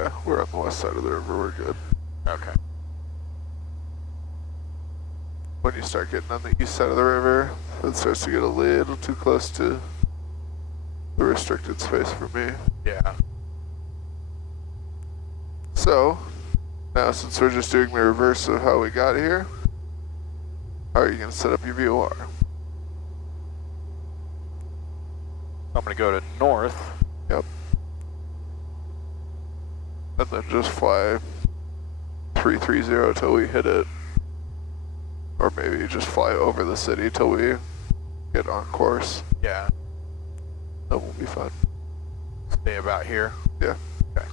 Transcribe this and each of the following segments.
Yeah, we're on the west side of the river, we're good. Okay. When you start getting on the east side of the river, it starts to get a little too close to the restricted space for me. Yeah. So, now since we're just doing the reverse of how we got here, how are you going to set up your VOR? I'm going to go to north. Yep. And then just fly 330 till we hit it. Or maybe just fly over the city till we get on course. Yeah. That will be fun. Stay about here. Yeah. Okay.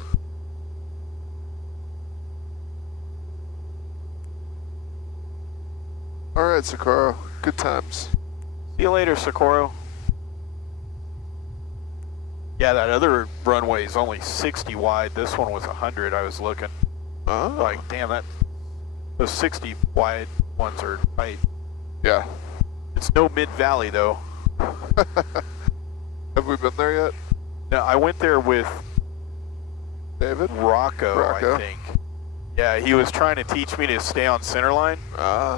Alright, Socorro. Good times. See you later, Socorro. Yeah, that other runway is only 60 wide. This one was 100. I was looking. Oh. Like, damn, those 60 wide ones are tight. Yeah. It's no mid-valley, though. Have we been there yet? No, I went there with David? Rocco, I think. Yeah, he was trying to teach me to stay on centerline.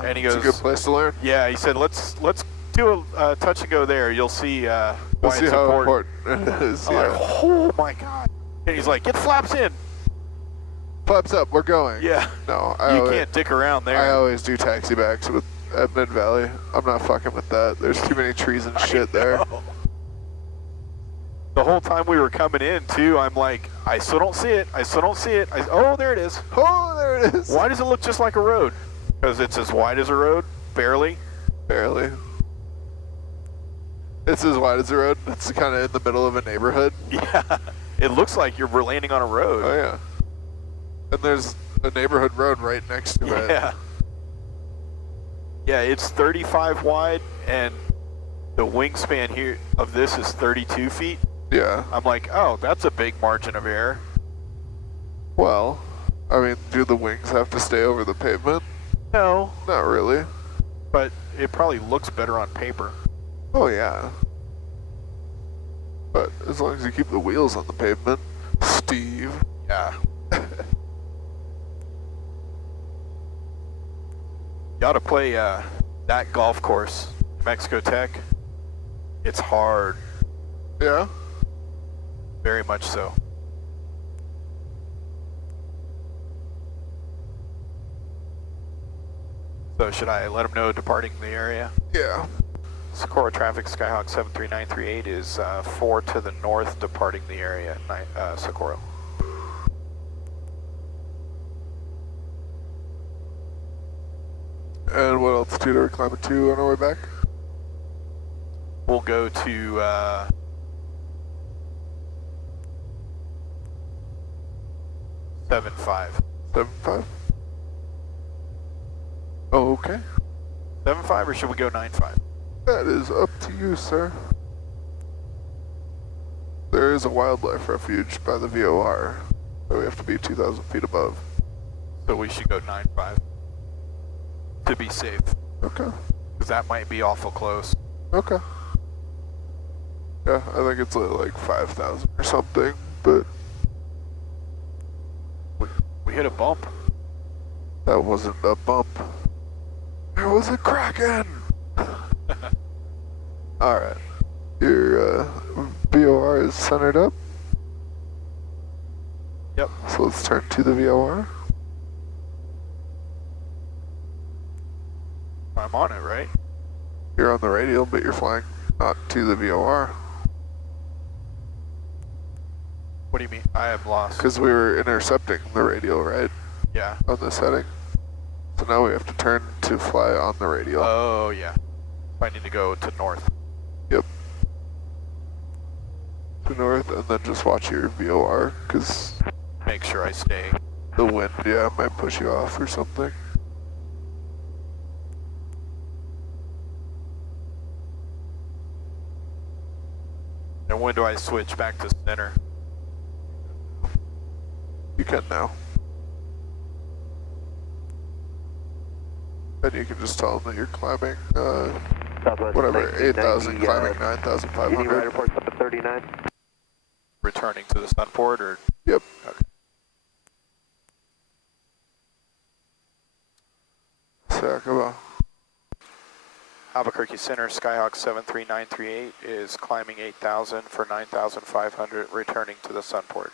And he goes, it's a good place to learn. Yeah, he said, let's do a touch and go there. You'll see why Let's see it's how important. it is. I'm like, oh my God. And he's like, get flaps in. Flaps up, we're going. Yeah. No, you can't dick around there. I always do taxi backs at Mid-Valley. I'm not fucking with that. There's too many trees and shit there. The whole time we were coming in, too, I'm like, I still don't see it. I still don't see it. Oh, there it is. Oh, there it is. Why does it look just like a road? Because it's as wide as a road? Barely? Barely. It's as wide as a road. It's kind of in the middle of a neighborhood. Yeah. It looks like you're landing on a road. Oh, yeah. And there's a neighborhood road right next to it. Yeah. Yeah, it's 35 wide, and the wingspan here of this is 32 feet. Yeah. I'm like, oh, that's a big margin of error. Well, I mean, do the wings have to stay over the pavement? No. Not really. But it probably looks better on paper. Oh, yeah. But as long as you keep the wheels on the pavement, Steve. Yeah. You ought to play that golf course, Mexico Tech. It's hard. Yeah? Very much so. So should I let them know departing the area? Yeah. Socorro traffic, Skyhawk 73938 is 4 to the north departing the area, Socorro. And what altitude are we climbing to on our way back? We'll go to 7.5. 7.5? Oh, okay. 7.5 or should we go 9.5? That is up to you, sir. There is a wildlife refuge by the VOR, so we have to be 2,000 feet above. So we should go 9.5 to be safe. Okay. Because that might be awful close. Okay. Yeah, I think it's like 5,000 or something, but We hit a bump. that wasn't a bump. There was a kraken! Alright. Your VOR is centered up. Yep. So let's turn to the VOR. I'm on it, right? You're on the radial, but you're flying not to the VOR. What do you mean? I am lost. Because we were intercepting the radial, right? Yeah. On this heading. So now we have to turn to fly on the radial. Oh, yeah. I need to go to north. Yep. To north, and then just watch your VOR, because Make sure I stay. the wind, yeah, might push you off or something. And when do I switch back to center? You can now. And you can just tell them that you're climbing, whatever, 8,000, climbing 9,500. Returning to the Sunport, or? Yep. Okay. Sakaba. Albuquerque Center, Skyhawk 73938 is climbing 8,000 for 9,500, returning to the Sunport.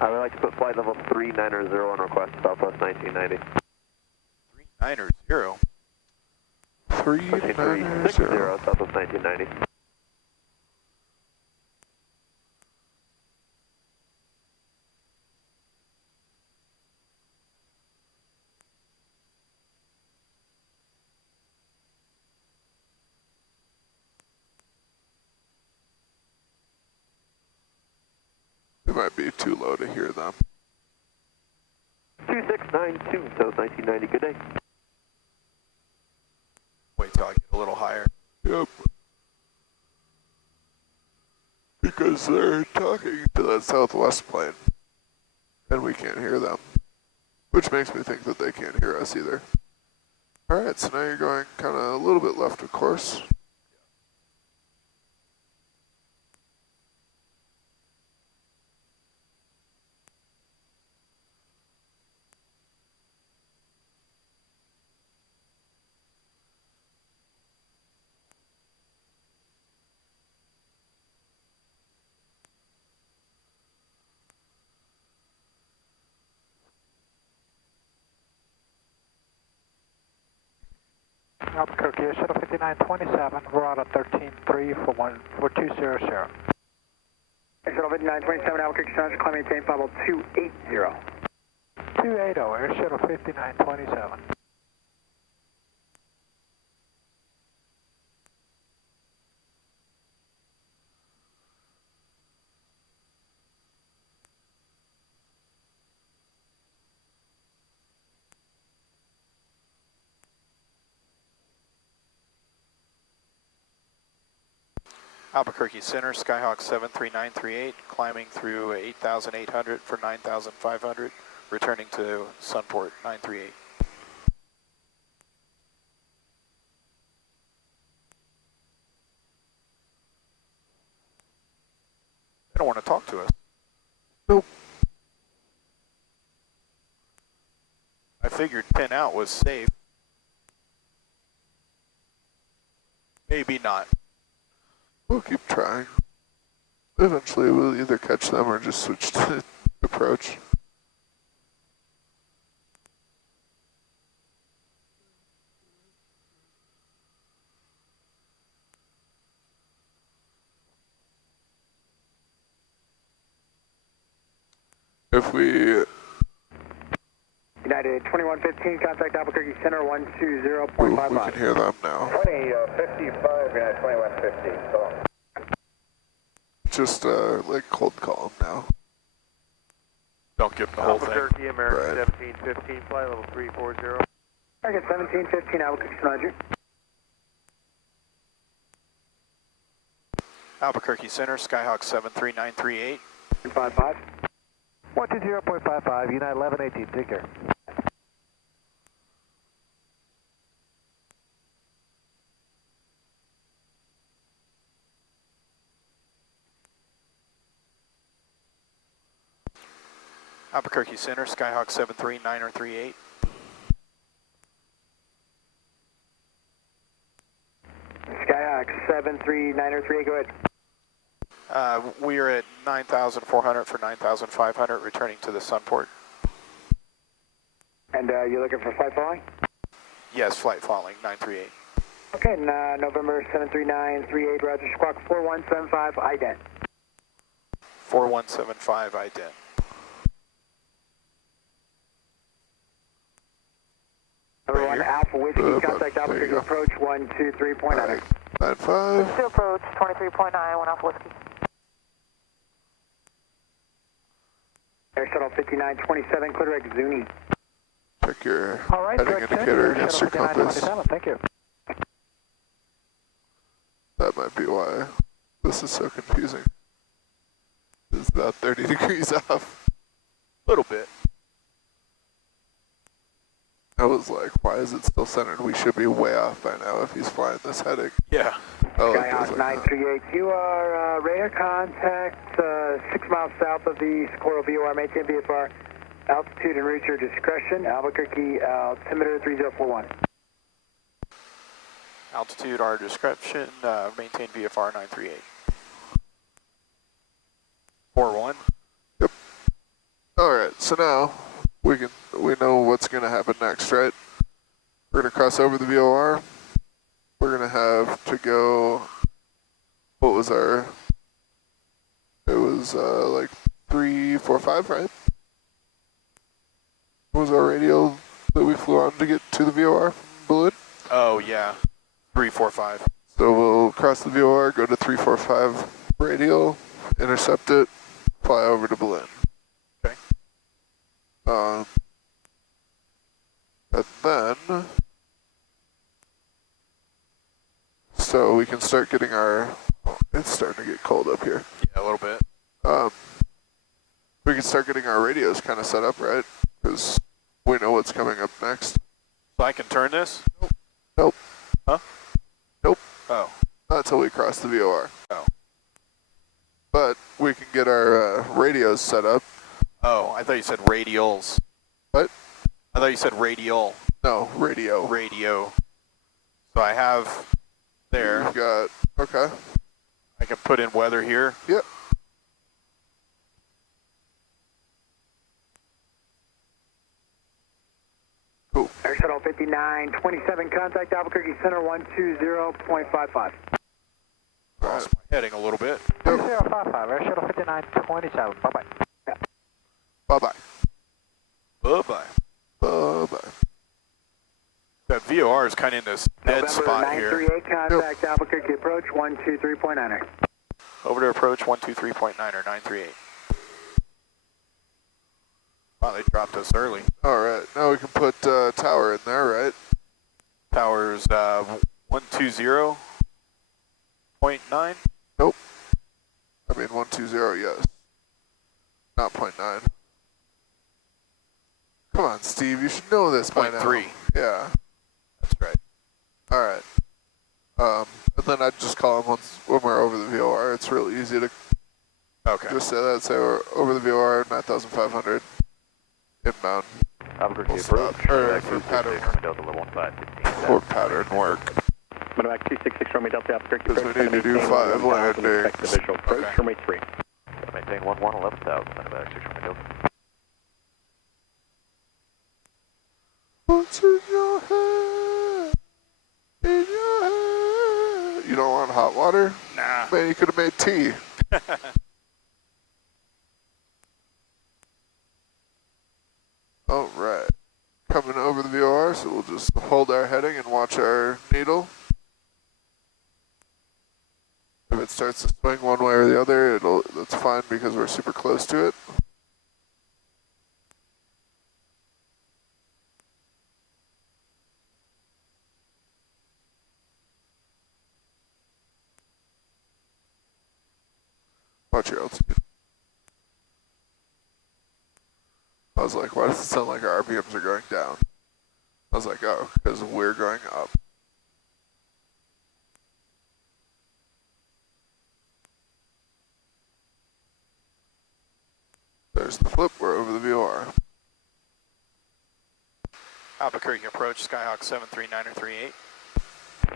I would like to put flight level 390 on request, Southwest 1990. 390. 390. Southwest 1990. It might be too low to hear them. 2692, South 1990, good day. Wait till I get a little higher. Yep. Because they're talking to that southwest plane, and we can't hear them. Which makes me think that they can't hear us either. Alright, so now you're going kind of a little bit left of course. Albuquerque, Shuttle 5927, we're out of 13.3 for 200. Shuttle 5927, Albuquerque, Center, climbing maintain level 280. 280, Air Shuttle 5927. Albuquerque Center, Skyhawk 73938, climbing through 8,800 for 9,500, returning to Sunport 938. They don't want to talk to us. Nope. I figured pin out was safe. Maybe not. We'll keep trying. Eventually we'll either catch them or just switch to approach. If we... United 2115, contact Albuquerque Center 120.55. Ooh, we can hear them now. 2055, United 2115, so long. Just like cold call them now. Don't give them the whole thing. Albuquerque, American Right. 1715, flight level 340. American 1715, Albuquerque, Roger. Albuquerque Center, Skyhawk 73938. 55. 120.55, United 1118, take care. Albuquerque Center, Skyhawk 73938. Skyhawk 73938, go ahead. We are at 9,400 for 9,500, returning to the Sunport. And you're looking for flight following? Yes, flight following, 938. Okay, November 73938, Roger, squawk 4175, ident. 4175 ident. Number Right one, here? Alpha Whiskey, contact there you Albuquerque go. approach 123.9. 95. Still approach 23.9, 1 off whiskey. Air Shuttle 5927, clear direct Zuni. Check your All right, heading direct indicator Air against your Shuttle compass. 5927, thank you. That might be why this is so confusing. It's about 30 degrees off. A little bit. I was like, why is it still centered? We should be way off by now if he's flying this heading. Yeah. I like Skyhawk those like that. 938, you are radar contact 6 miles south of the Socorro VOR. Maintain VFR altitude and route your discretion. Albuquerque altimeter 3041. Altitude, our discretion, maintain VFR 938. 41. Yep. Alright, so now we know what's gonna happen next, right? We're gonna cross over the VOR. We're gonna have to go, what was our, it was like 345, right? What was our radial that we flew on to get to the VOR from Balloon? Oh, yeah. 345. So we'll cross the VOR, go to 345 radial, intercept it, fly over to Balloon. Okay. And then, so we can start getting our, it's starting to get cold up here. Yeah, a little bit. We can start getting our radios kind of set up, right? Because we know what's coming up next. So I can turn this? Nope. Huh? Nope. Oh. Not until we cross the VOR. Oh. But we can get our radios set up. Oh, I thought you said radials. What? I thought you said radial. No, radio. Radio. So I have there. We've got, okay. I can put in weather here. Yep. Cool. Air Shuttle 5927, contact Albuquerque Center 120.55. Lost my heading a little bit. 3055, Air Shuttle 5927, bye-bye. Bye-bye. Bye-bye. Bye-bye. That VOR is kind of in this dead November spot here. 938, contact Albuquerque approach 123.9er. Over to approach 123.9 or 938. Wow, they dropped us early. All right, now we can put tower in there, right? Towers 120.9. Nope. I mean 120, yes. Not 0.9. Come on, Steve, you should know this by now. 0.3. Yeah. That's right. All right. And then I'd just call them when we're over the VOR. It's real easy to Okay. just say that. Say we're over the VOR, 9,500 inbound. Albuquerque We'll approach. stop. Or for pattern. Delta level 15. For pattern work. Medevac 266 Romeo Delta Albuquerque Because approach. we need to do 5 landings. Expect the visual approach, Okay. runway 3. Maintain 11,000, Medevac 6 Romeo Delta. What's in your head? In your head. You don't want hot water? Nah. Man, you could have made tea. All right. Coming over the VOR, so we'll just hold our heading and watch our needle. If it starts to swing one way or the other, that's fine because we're super close to it. Watch your altitude. I was like, why does it sound like our RPMs are going down? I was like, oh, because we're going up. There's the flip, we're over the VOR. Albuquerque approach, Skyhawk 73938.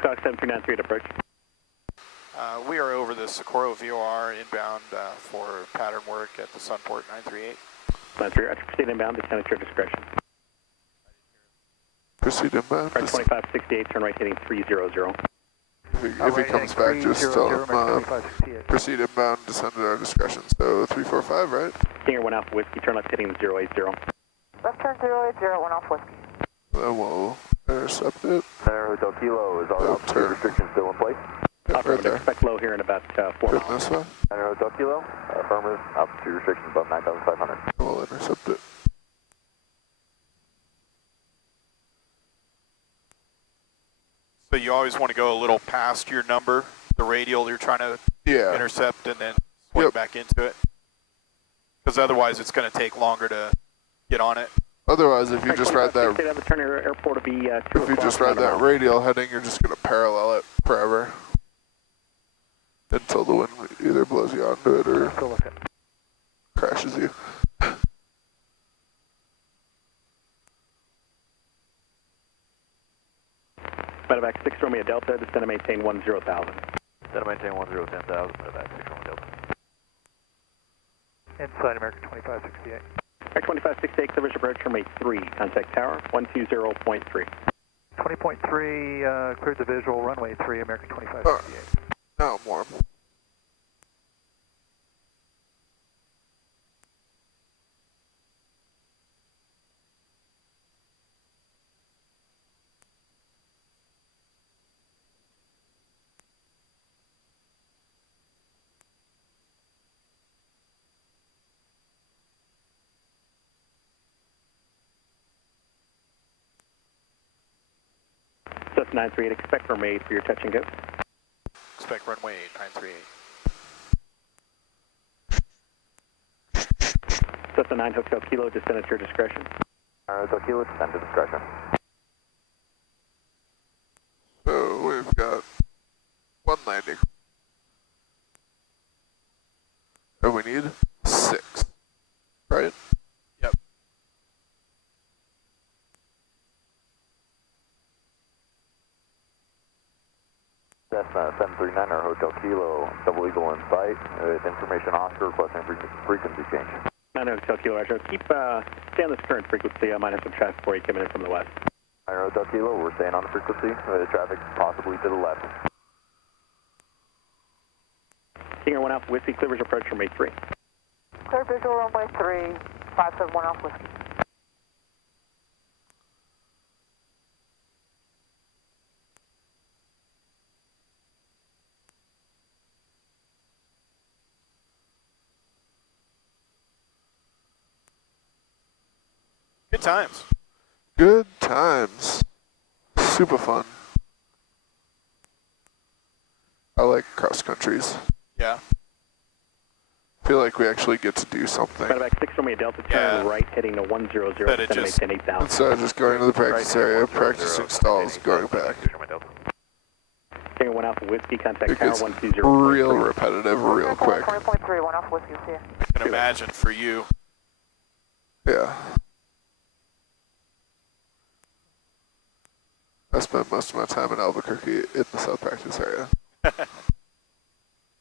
Skyhawk 7393 at approach. We are over the Socorro VOR inbound for pattern work at the Sunport 938. 93, proceed inbound, descend at your discretion. Proceed inbound. Right 2568, turn right heading 300. If he comes back, just tell him proceed inbound, descend at our discretion. So 345, right? Stinger 1 Alpha Whiskey, turn left heading 080. Left turn 080, 1 off whiskey. Then we'll intercept it. Center Hotel Kilo, is all altitude restrictions still in place? Yep, right there. Expect low here in about 4 Turn miles. this way, Center Hotel Kilo, affirmative, altitude restrictions above 9,500. and we'll intercept it. So you always want to go a little past your number, the radial you're trying to Yeah. intercept, and then swing Yep. back into it. Because otherwise it's going to take longer to get on it. Otherwise, if you just ride that, State turn airport will be 2 if you just ride that radial heading, you're just gonna parallel it forever. until the wind either blows you onto it or Still looking. crashes you. Medevac 6 Romeo Delta, descend and maintain 10,000. Descend and maintain 10,000, Medevac 6 Romeo Delta. Inside American 2568. Air 2568, clearance approach runway 3, contact tower 120.3. 20.3, cleared the visual, runway 3, American 2568. Now I'm warm. Cessna 938, expect runway 8 for your touch and go. Expect runway 938. Cessna 9 Hotel Kilo, descend at your discretion. Hotel Kilo, descend to discretion. So we've got 190. And we need 6, right? Yep. Cessna 739 or Hotel Kilo, Double Eagle in sight, with information Oscar requesting frequency change. 9 Hotel Kilo, Roger. Stay on this current frequency. I might have some traffic for you coming in from the west. Hotel Kilo, we're staying on the frequency, traffic possibly to the left. Kinger 1 Alpha Whiskey, clear visual approach runway 3. Clear visual runway 3, 571 Alpha Whiskey. Good times. Good times. Super fun. I like cross countries. Yeah. Feel like we actually get to do something. Medevac 6 Romeo Delta, turn Yeah. right, heading to 100, But it descend and just- maintain 8,000. Instead of just going to the practice area, practicing stalls, going back. Kinger 1 Alpha Whiskey, contact It tower gets 120. real repetitive real quick. 20.3, 1 Alpha Whiskey is here. I can imagine for you. Yeah. I spent most of my time in Albuquerque in the South Practice area.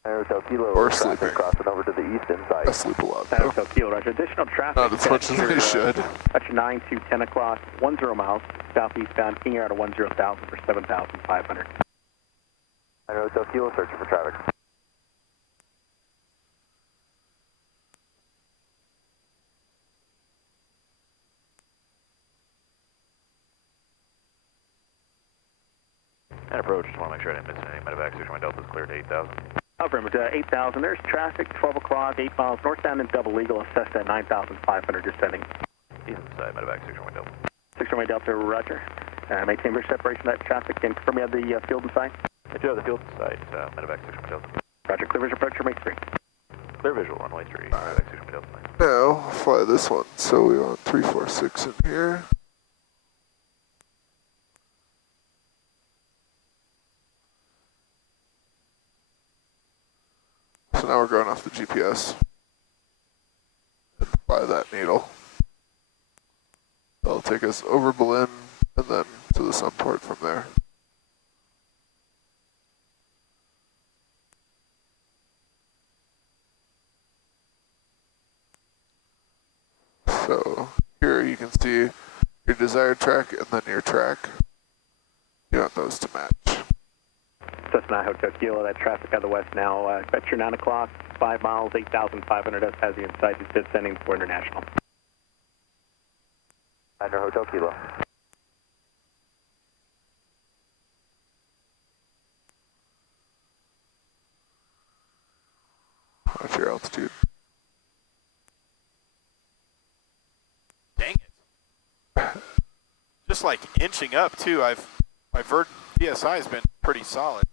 Hotel Kilo, Or traffic sleeping. crossing over to the east I inside. sleep a lot, though. Hotel Kilo, Roger. Additional traffic. Not as much as I should. That's your 9 to 10 o'clock, 10 miles, southeastbound, King Air out of 10,000 for 7,500. Hotel Kilo, searching for traffic. And approach, just want to make sure I didn't miss any. Medevac 6 Delta is cleared to 8,000. Affirmative, 8,000. There's traffic, 12 o'clock, 8 miles northbound and Double Eagle, assessed at 9,500, descending. East side, Medevac 6 Delta. 6 Romeo Delta, Roger. Maintain bridge separation of that traffic and confirm you have the field in sight. I do have the field in sight, Medevac 6 Delta. Roger, clear visual approach, runway 3. Clear visual, runway 3, Medevac 6 Delta. Now, fly this one. So we want 346 in here. So now we're going off the GPS. And fly that needle. That'll take us over Berlin and then to the sunport from there. So here you can see your desired track and then your track. You want those to match. Cessna Hotel Kilo, that traffic out of the west now. At your 9 o'clock, 5 miles, 8,500 has the inside, is descending for international. Under Hotel Kilo. Watch your altitude. Dang it. Just like inching up too. My vert PSI has been pretty solid.